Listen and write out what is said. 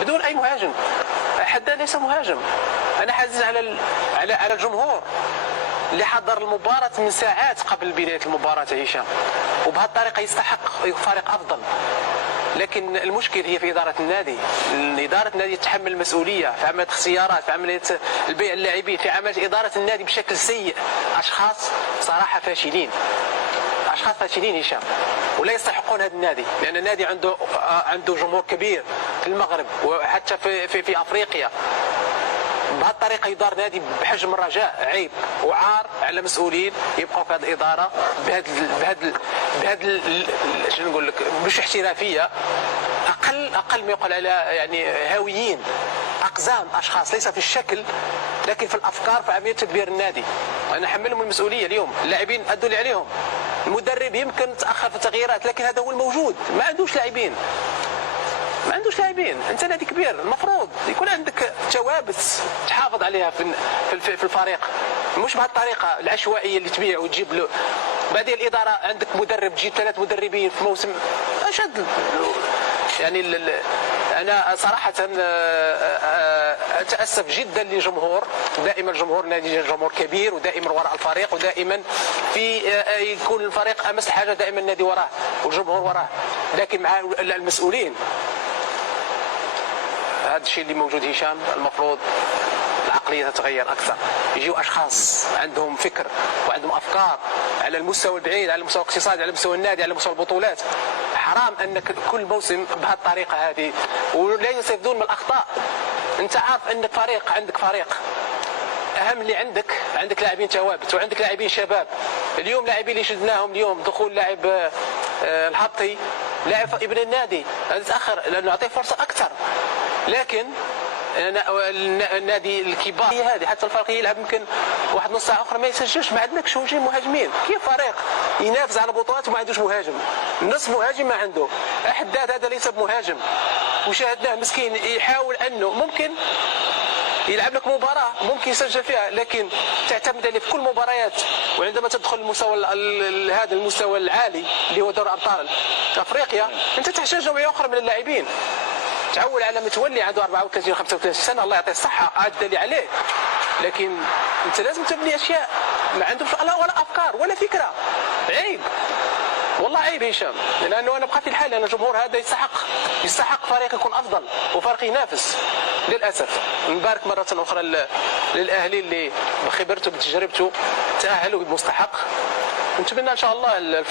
بدون اي مهاجم. حداد ليس مهاجم. انا حازز على الجمهور اللي حضر المباراة من ساعات قبل بداية المباراة هشام، وبهذه الطريقة يستحق فريق افضل. لكن المشكل هي في إدارة النادي. إدارة النادي تتحمل المسؤولية في عملية اختيارات، في عملية البيع اللاعبين، في عملية إدارة النادي بشكل سيء. أشخاص صراحة فاشلين، أشخاص فاشلين هشام، ولا يستحقون هذا النادي، لأن النادي عنده جمهور كبير في المغرب وحتى في أفريقيا. بهذه الطريقه يدار نادي بحجم الرجاء عيب وعار على مسؤولين يبقوا في هذه الاداره بهذا شنو نقول لك، مش احترافيه، اقل ما يقال على يعني هاويين، اقزام اشخاص ليس في الشكل لكن في الافكار، في عمليه تدبير النادي. انا احملهم المسؤوليه اليوم. اللاعبين ادوا اللي عليهم، المدرب يمكن تاخر في التغييرات لكن هذا هو الموجود. ما عندوش لاعبين، ما عندوش لاعبين. انت نادي كبير المفروض يكون عندك ثوابت تحافظ عليها في الفريق، مش بهذه الطريقه العشوائيه اللي تبيع وتجيب له. بعدين الاداره عندك مدرب تجيب 3 مدربين في موسم اشد. يعني انا صراحه اتاسف جدا للجمهور. دائما الجمهور نادي جمهور كبير، ودائما وراء الفريق، ودائما يكون الفريق امس حاجه دائما النادي وراه والجمهور وراه. لكن مع المسؤولين هذا الشيء اللي موجود هشام، المفروض العقليه تتغير اكثر. يجيو اشخاص عندهم فكر وعندهم افكار على المستوى البعيد، على المستوى الاقتصادي، على المستوى النادي، على مستوى البطولات. حرام انك كل موسم بهذه الطريقه هذه ولا يستفيدون من الاخطاء. انت عارف انك عندك فريق اهم اللي عندك لاعبين ثوابت وعندك لاعبين شباب. اليوم لاعبين اللي شدناهم اليوم دخول لاعب الهبطي، لاعب ابن النادي، هذا تاخر لانه نعطيه فرصه اكثر. لكن النادي الكبار هذه حتى الفريق يلعب يمكن واحد نص ساعه اخرى ما يسجلش. ما عندكش مهاجمين. كيف فريق ينافس على بطولات وما عندوش مهاجم؟ نص مهاجم ما عنده. حداد هذا ليس بمهاجم، وشاهدناه مسكين يحاول انه ممكن يلعب لك مباراه ممكن يسجل فيها، لكن تعتمد عليه في كل المباريات. وعندما تدخل المستوى هذا المستوى العالي اللي هو دوري ابطال افريقيا، انت تحتاج نوعيه اخرى من اللاعبين. تعول على متولي عنده 34 35 سنه، الله يعطيه الصحه، عاد اللي عليه. لكن انت لازم تبني اشياء. ما عندهمش ولا افكار ولا فكره. عيب والله، عيب هشام. لانه انا بقى في الحال، انا الجمهور هذا يستحق فريق يكون افضل وفريق ينافس. للاسف نبارك مره اخرى للاهلي اللي بخبرته بتجربته تاهلوا بمستحق. نتمنى ان شاء الله